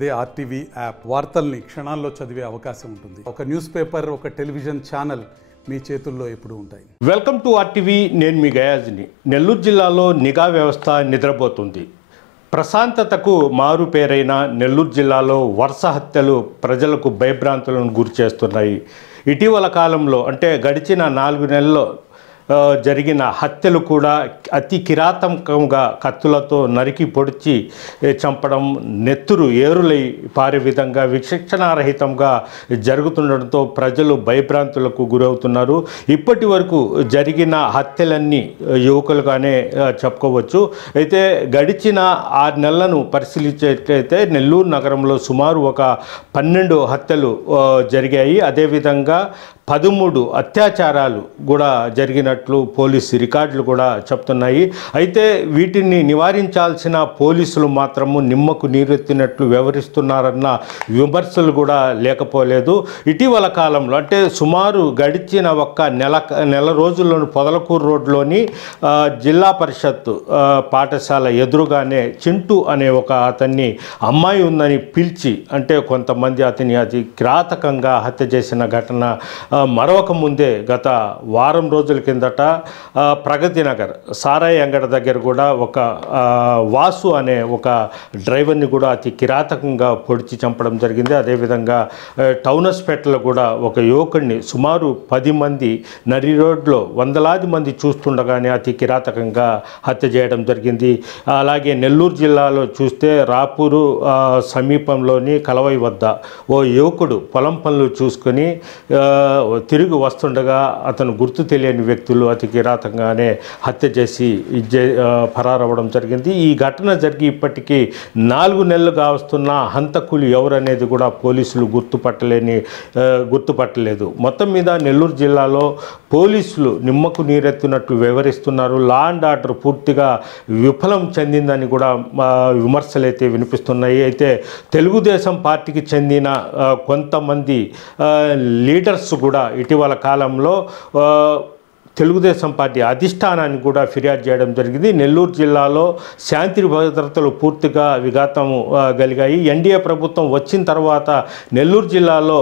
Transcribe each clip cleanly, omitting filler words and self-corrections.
అదే RTV app వార్తల్ని క్షణాల్లో చదివే అవకాశం ఉంటుంది. ఒక న్యూస్ పేపర్, ఒక టెలివిజన్ ఛానల్ మీ చేతుల్లో ఎప్పుడూ ఉంటాయి. Welcome to RTV. నేను మీ గయాజ్ని. నెల్లూరు జిల్లాలో నిఘా వ్యవస్థ నిద్రపోతుంది. ప్రశాంతతకు మారు పేరైన నెల్లూరు జిల్లాలో వరుస హత్యలు ప్రజలకు భయభ్రాంతులను గురి చేస్తున్నాయి. ఇటీవల కాలంలో అంటే గడిచిన 4 నెలల్లో జరిగిన హత్యలు కూడా అతి కిరాతకంగా కత్తులతో నరికి పొడిచి చంపడం, నెత్తురు ఏరులై పారే విధంగా విచక్షణారహితంగా జరుగుతుండడంతో ప్రజలు భయభ్రాంతులకు గురవుతున్నారు. ఇప్పటి వరకు జరిగిన హత్యలన్నీ యువకులుగానే చెప్పుకోవచ్చు. అయితే గడిచిన 6 నెలలను పరిశీలించేట్లయితే నెల్లూరు నగరంలో సుమారు ఒక 12 హత్యలు జరిగాయి. అదేవిధంగా 13 అత్యాచారాలు కూడా జరిగినట్లు పోలీసు రికార్డులు కూడా చెప్తున్నాయి. అయితే వీటిని నివారించాల్సిన పోలీసులు మాత్రము నిమ్మకు నీరెత్తినట్లు వ్యవహరిస్తున్నారన్న విమర్శలు కూడా లేకపోలేదు. ఇటీవల కాలంలో అంటే సుమారు గడిచిన ఒక్క నెల రోజుల్లోని పొదలకూరు రోడ్లోని జిల్లా పరిషత్ పాఠశాల ఎదురుగానే చింటూ అనే ఒక అతన్ని అమ్మాయి ఉందని పిలిచి అంటే కొంతమంది అతని అతి కిరాతకంగా హత్య చేసిన ఘటన మరొక ముందే గత వారం రోజుల కిందట ప్రగతి నగర్ సారాయి అంగడి దగ్గర కూడా ఒక వాసు అనే ఒక డ్రైవర్ని కూడా అతి కిరాతకంగా పొడిచి చంపడం జరిగింది. అదేవిధంగా టౌనస్పేటలో కూడా ఒక యువకుడిని సుమారు 10 మంది నరి రోడ్లో వందలాది మంది చూస్తుండగానే అతి కిరాతకంగా హత్య చేయడం జరిగింది. అలాగే నెల్లూరు జిల్లాలో చూస్తే రాపూరు సమీపంలోని కలవై వద్ద ఓ యువకుడు పొలం పనులు చూసుకొని తిరిగి వస్తుండగా అతను గుర్తు తెలియని వ్యక్తులు అతి కిరాతకంగానే హత్య చేసి పరారవ్వడం జరిగింది. ఈ ఘటన జరిగి ఇప్పటికీ 4 నెలలుగా వస్తున్న హంతకులు ఎవరనేది కూడా పోలీసులు గుర్తుపట్టలేదు. మొత్తం మీద నెల్లూరు జిల్లాలో పోలీసులు నిమ్మకు నీరెత్తినట్లు వ్యవహరిస్తున్నారు. లా అండ్ ఆర్డర్ పూర్తిగా విఫలం చెందిందని కూడా విమర్శలు అయితే వినిపిస్తున్నాయి. అయితే తెలుగుదేశం పార్టీకి చెందిన కొంతమంది లీడర్స్ కూడా ఇటీవల కాలంలో తెలుగుదేశం పార్టీ అధిష్టానాన్ని కూడా ఫిర్యాదు చేయడం జరిగింది. నెల్లూరు జిల్లాలో శాంతి భద్రతలు పూర్తిగా విఘాతం కలిగాయి. ఎన్డీఏ ప్రభుత్వం వచ్చిన తర్వాత నెల్లూరు జిల్లాలో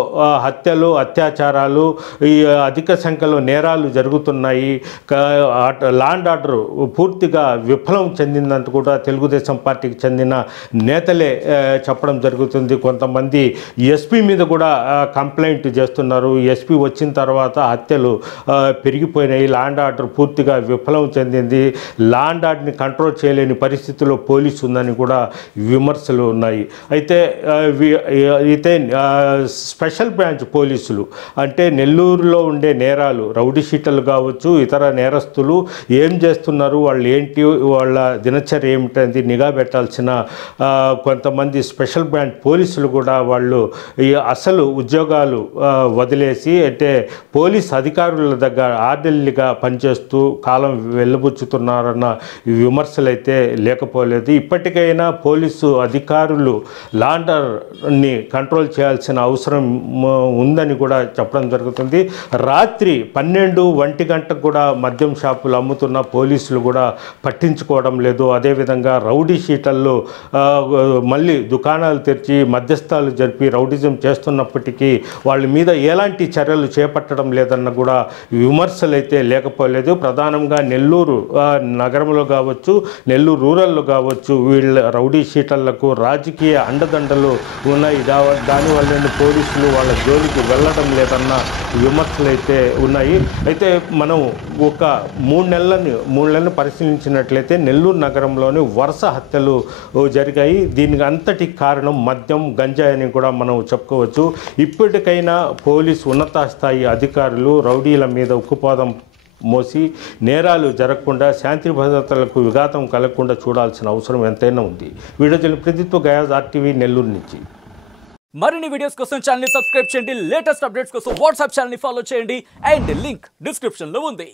హత్యలు, అత్యాచారాలు, ఈ అధిక సంఖ్యలో నేరాలు జరుగుతున్నాయి. లా అండ్ ఆర్డర్ పూర్తిగా విఫలం చెందిందంటూ కూడా తెలుగుదేశం పార్టీకి చెందిన నేతలే చెప్పడం జరుగుతుంది. కొంతమంది ఎస్పీ మీద కూడా కంప్లైంట్ చేస్తున్నారు. ఎస్పీ వచ్చిన తర్వాత హత్యలు పెరిగిపోయినాయి. లా అండ్ ఆర్డర్ పూర్తిగా విఫలం చెందింది. లా అండ్ ఆర్డర్ని కంట్రోల్ చేయలేని పరిస్థితుల్లో పోలీసు ఉందని కూడా విమర్శలు ఉన్నాయి. అయితే స్పెషల్ బ్రాంచ్ పోలీసులు అంటే నెల్లూరులో ఉండే నేరాలు, రౌడీ షీటర్లు కావచ్చు, ఇతర నేరస్తులు ఏం చేస్తున్నారు, వాళ్ళు ఏంటి, వాళ్ళ దినచర్య ఏమిటంది నిఘా పెట్టాల్సిన కొంతమంది స్పెషల్ బ్రాంచ్ పోలీసులు కూడా వాళ్ళు అసలు ఉద్యోగాలు వదిలేసి అంటే పోలీస్ అధికారుల దగ్గర ఆర్డర్లీగా పనిచేస్తూ కాలం వెళ్ళబుచ్చుతున్నారన్న విమర్శలు అయితే లేకపోలేదు. ఇప్పటికైనా పోలీసు అధికారులు లా అండ్ ఆర్డర్ని కంట్రోల్ చేయాల్సిన అవసరం ఉందని కూడా చెప్పడం జరుగుతుంది. రాత్రి 12-1 గంటకు కూడా మద్యం షాపులు అమ్ముతున్న పోలీసులు కూడా పట్టించుకోవడం లేదు. అదేవిధంగా రౌడీ షీటర్లు మళ్ళీ దుకాణాలు తెరిచి మధ్యస్థాలు జరిపి రౌడిజం చేస్తున్నప్పటికీ వాళ్ళ మీద ఎలాంటి చర్యలు చేపట్టడం లేదన్న కూడా విమర్శలు అయితే లేకపోలేదు. ప్రధానంగా నెల్లూరు నగరంలో కావచ్చు, నెల్లూరు రూరల్లో కావచ్చు వీళ్ళ రౌడీ షీటర్లకు రాజకీయ అండదండలు ఉన్నాయి. దానివల్ల పోలీసులు వాళ్ళ జోలికి వెళ్ళడం లేదన్న విమర్శలు అయితే ఉన్నాయి. అయితే మనం ఒక 3 నెలలను పరిశీలించినట్లయితే నెల్లూరు నగరంలోని వరుస హత్యలు జరిగాయి. దీనికి అంతటి కారణం మద్యం, గంజాయి అని కూడా మనం చెప్పుకోవచ్చు. ఇప్పటికైనా పోలీసు ఉన్నత స్థాయి అధికారులు రౌడీల మీద ఉక్కుపాదం మోసి నేరాలు జరగకుండా, శాంతి భద్రతలకు విఘాతం కలగకుండా చూడాల్సిన అవసరం ఎంతైనా ఉంది. వీడియో ప్రతిత్వ గయాజ్ ఆర్టీవీ నెల్లూరు నుంచి. మరిన్ని వీడియోస్ కోసం ఛానల్ ని సబ్స్క్రైబ్ చేయండి. లేటెస్ట్ అప్డేట్స్ కోసం వాట్సాప్ ఛానల్ ని ఫాలో చేయండి. అండ్ లింక్ డిస్క్రిప్షన్ లో ఉంది.